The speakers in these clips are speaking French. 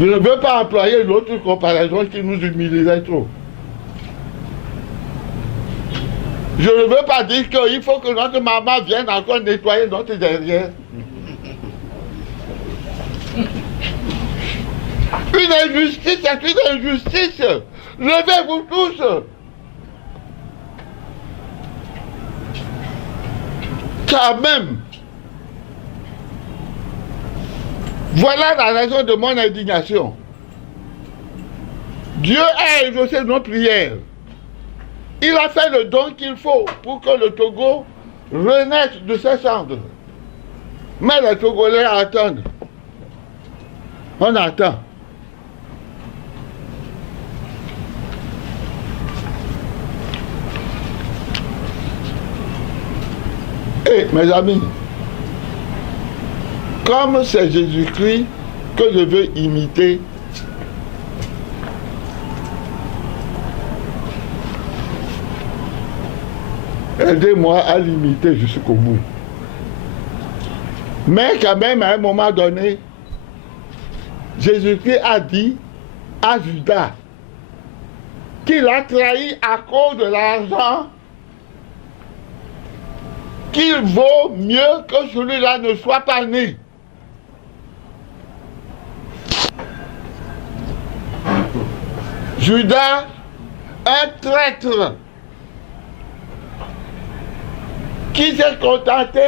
Je ne veux pas employer l'autre comparaison qui nous humilierait trop. Je ne veux pas dire qu'il faut que notre maman vienne encore nettoyer notre derrière. Une injustice, c'est une injustice. Levez-vous tous. Quand même. Voilà la raison de mon indignation. Dieu a exaucé nos prières. Il a fait le don qu'il faut pour que le Togo renaisse de ses cendres. Mais les Togolais attendent. On attend. Et mes amis, comme c'est Jésus-Christ que je veux imiter, aidez-moi à l'imiter jusqu'au bout. Mais quand même, à un moment donné, Jésus-Christ a dit à Judas qu'il a trahi à cause de l'argent, qu'il vaut mieux que celui-là ne soit pas né. Judas, un traître, qui s'est contenté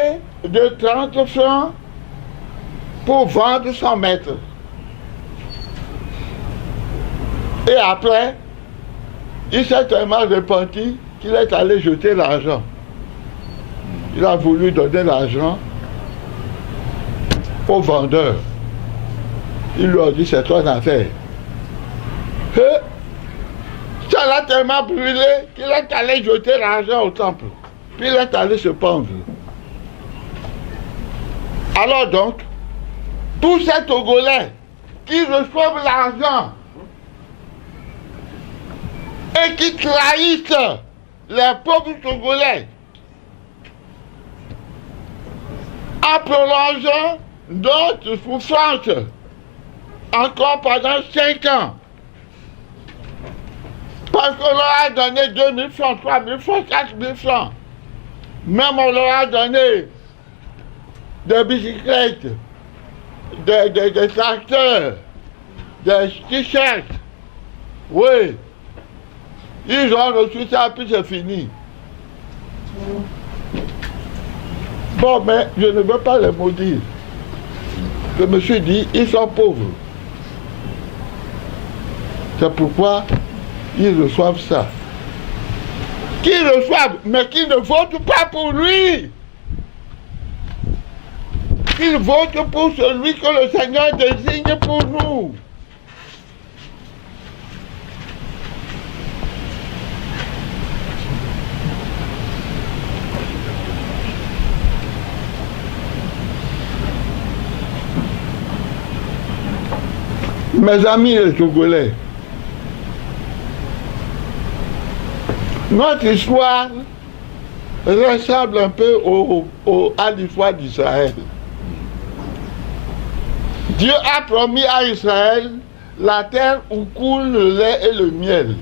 de 30 francs pour vendre son maître. Et après, il s'est tellement repenti qu'il est allé jeter l'argent. Il a voulu donner l'argent au vendeur. Il lui a dit, c'est ton affaire. Et ça l'a tellement brûlé qu'il est allé jeter l'argent au temple. Puis il est allé se pendre. Alors donc, tous ces Togolais qui reçoivent l'argent et qui trahissent les pauvres Togolais en prolongeant notre souffrance encore pendant 5 ans. Parce qu'on leur a donné 2 000 francs, 3 000 francs, 4 000 francs. Même on leur a donné des bicyclettes, des tracteurs, des t-shirts. Oui. Ils ont reçu ça, puis c'est fini. Bon, mais je ne veux pas les maudire. Je me suis dit, ils sont pauvres. C'est pourquoi ils reçoivent ça. Qu'ils reçoivent, mais qu'ils ne votent pas pour lui. Qu'ils votent pour celui que le Seigneur désigne pour nous. Mes amis les Togolais, notre histoire ressemble un peu à l'histoire d'Israël. Dieu a promis à Israël la terre où coule le lait et le miel.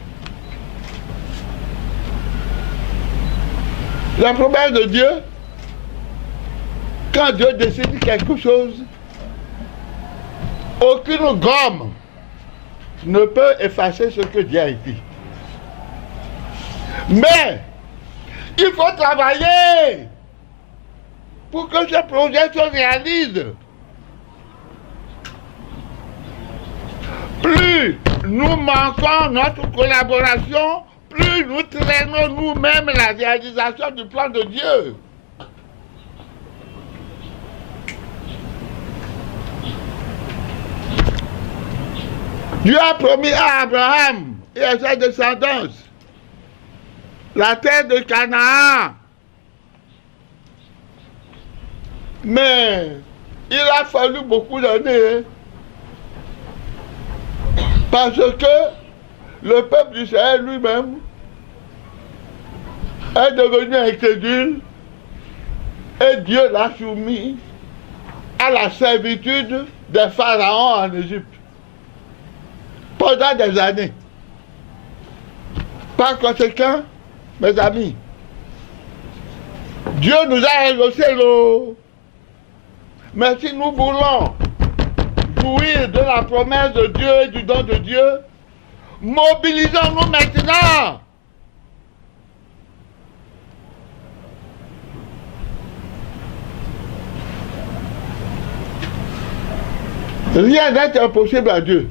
La promesse de Dieu, quand Dieu décide quelque chose, aucune gomme ne peut effacer ce que Dieu a dit. Mais il faut travailler pour que ce projet se réalise. Plus nous manquons notre collaboration, plus nous traînons nous-mêmes la réalisation du plan de Dieu. Dieu a promis à Abraham et à sa descendance la terre de Canaan. Mais il a fallu beaucoup d'années. Parce que le peuple d'Israël lui-même est devenu incrédule et Dieu l'a soumis à la servitude des pharaons en Égypte pendant des années. Par conséquent, mes amis, Dieu nous a exaucé l'eau. Mais si nous voulons jouir de la promesse de Dieu et du don de Dieu, mobilisons-nous maintenant. Rien n'est impossible à Dieu.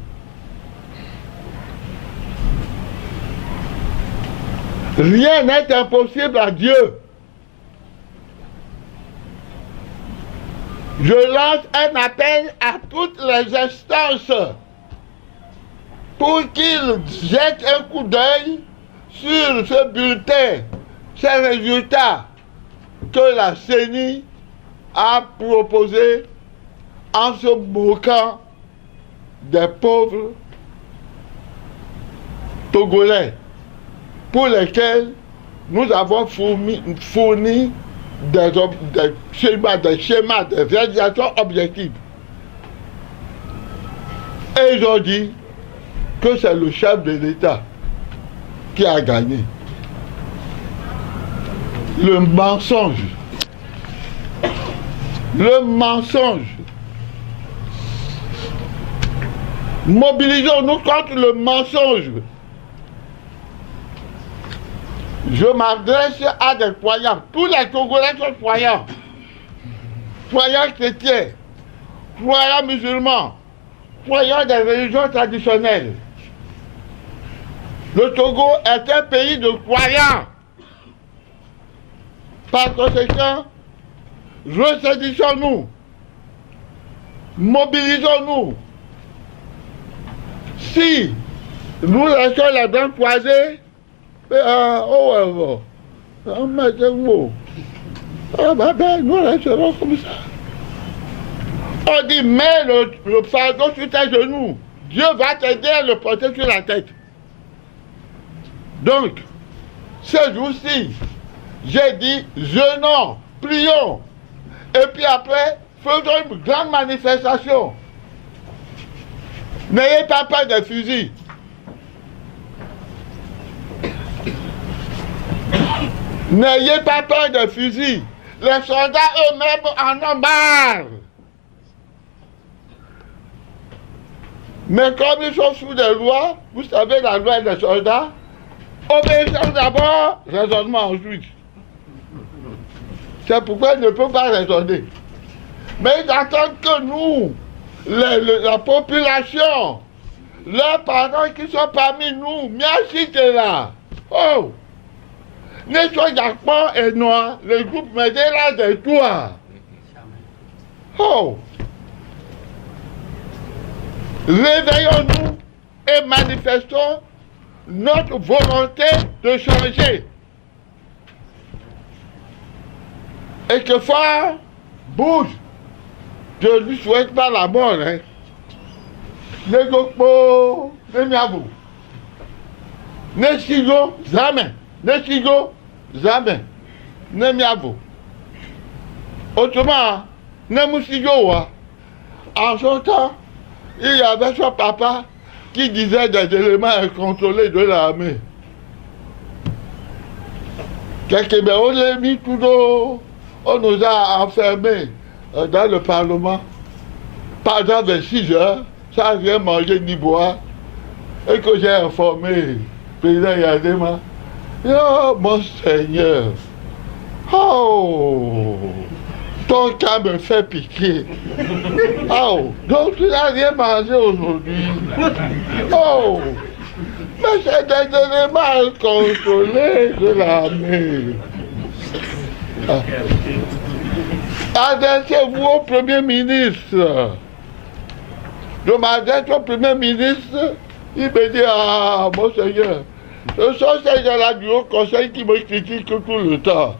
Rien n'est impossible à Dieu. Je lance un appel à toutes les instances pour qu'ils jettent un coup d'œil sur ce bulletin, ces résultats que la CENI a proposés en se moquant des pauvres Togolais pour lesquels nous avons fourni des schémas, des réalisations objectives. Et ils ont dit que c'est le chef de l'État qui a gagné. Le mensonge. Le mensonge. Mobilisons-nous contre le mensonge. Je m'adresse à des croyants. Tous les Togolais sont croyants. Croyants chrétiens, croyants musulmans, croyants des religions traditionnelles. Le Togo est un pays de croyants. Par conséquent, ressaisissons-nous, mobilisons-nous. Si nous laissons les dents croisées, nous resterons comme ça. On dit, mets le fardeau sur tes genoux. Dieu va t'aider à le porter sur la tête. Donc, ce jour-ci, j'ai dit, jeûnons, prions. Et puis après, faisons une grande manifestation. N'ayez pas peur des fusils. N'ayez pas peur des fusils. Les soldats eux-mêmes en ont marre. Mais comme ils sont sous des lois, vous savez la loi des soldats, obéissance d'abord, raisonnement ensuite. C'est pourquoi ils ne peuvent pas raisonner. Mais ils attendent que nous, la population, leurs parents qui sont parmi nous, merci t'es là. Oh! Ne soyez pas et noirs, le groupe me dit là de toi. Oh! Réveillons-nous et manifestons notre volonté de changer. Et que Fort bouge. Je ne lui souhaite pas la mort. Hein. Ne gokpo, ne miabu. Ne sigo, jamais. Ne sigo, jamais. Ne miabu. Autrement, ne musigo. En son temps, il y avait son papa qui disait des éléments incontrôlés de l'armée. Quelqu'un, on l'a mis tout d'eau. On nous a enfermés dans le Parlement pendant 26 heures, sans rien manger ni boire, et que j'ai informé le président Yadema. Oh mon Seigneur, oh, ton cas me fait piquer. Oh, donc tu n'as rien mangé aujourd'hui. Oh, mais c'est des éléments incontrôlés de l'armée. Adressez-vous au Premier ministre. Je m'adresse au Premier ministre, il me dit, ah, mon Seigneur, ce sont ces gens-là du Haut Conseil qui me critiquent tout le temps,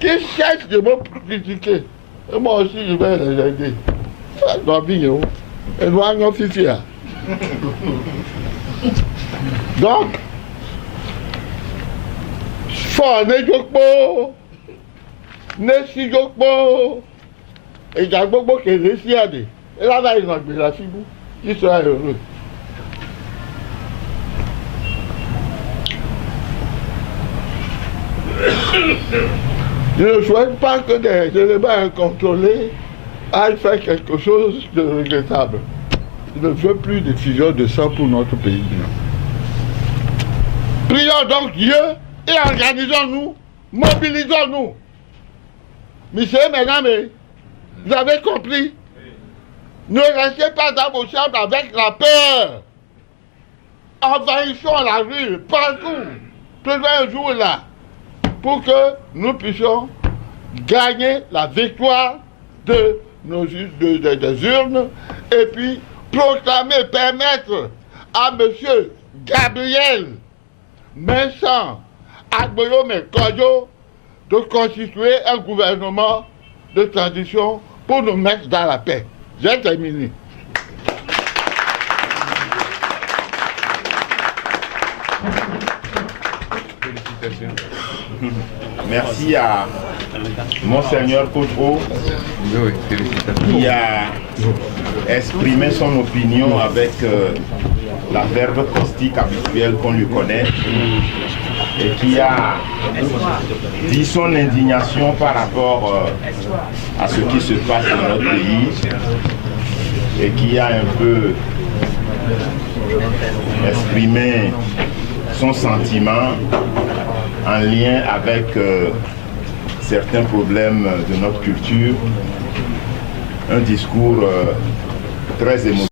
qui cherchent de me critiquer. Et moi aussi, je vais les aider. Ça doit bien, et nous allons faire. Donc, fort, ne joue pas. Ne sigok po, Et Jagbobo qui est réussi à dire. Et là, il a la figure. Il sera heureux. Je ne souhaite pas que des éléments incontrôlés aillent faire quelque chose de regrettable. Je ne veux plus de fusion de sang pour notre pays. Prions donc Dieu et organisons-nous, mobilisons-nous. Monsieur, mesdames, vous avez compris? Ne restez pas dans vos chambres avec la peur. Envahissons la rue, partout. Prenons un jour là, pour que nous puissions gagner la victoire de des urnes et puis proclamer, permettre à M. Gabriel Vincent Agboyome Kodjo de constituer un gouvernement de transition pour nous mettre dans la paix. J'ai terminé. Merci à Monseigneur Kodjo qui a exprimé son opinion avec la verve caustique habituelle qu'on lui connaît et qui a dit son indignation par rapport à ce qui se passe dans notre pays et qui a un peu exprimé son sentiment en lien avec certains problèmes de notre culture, un discours très émotionnel.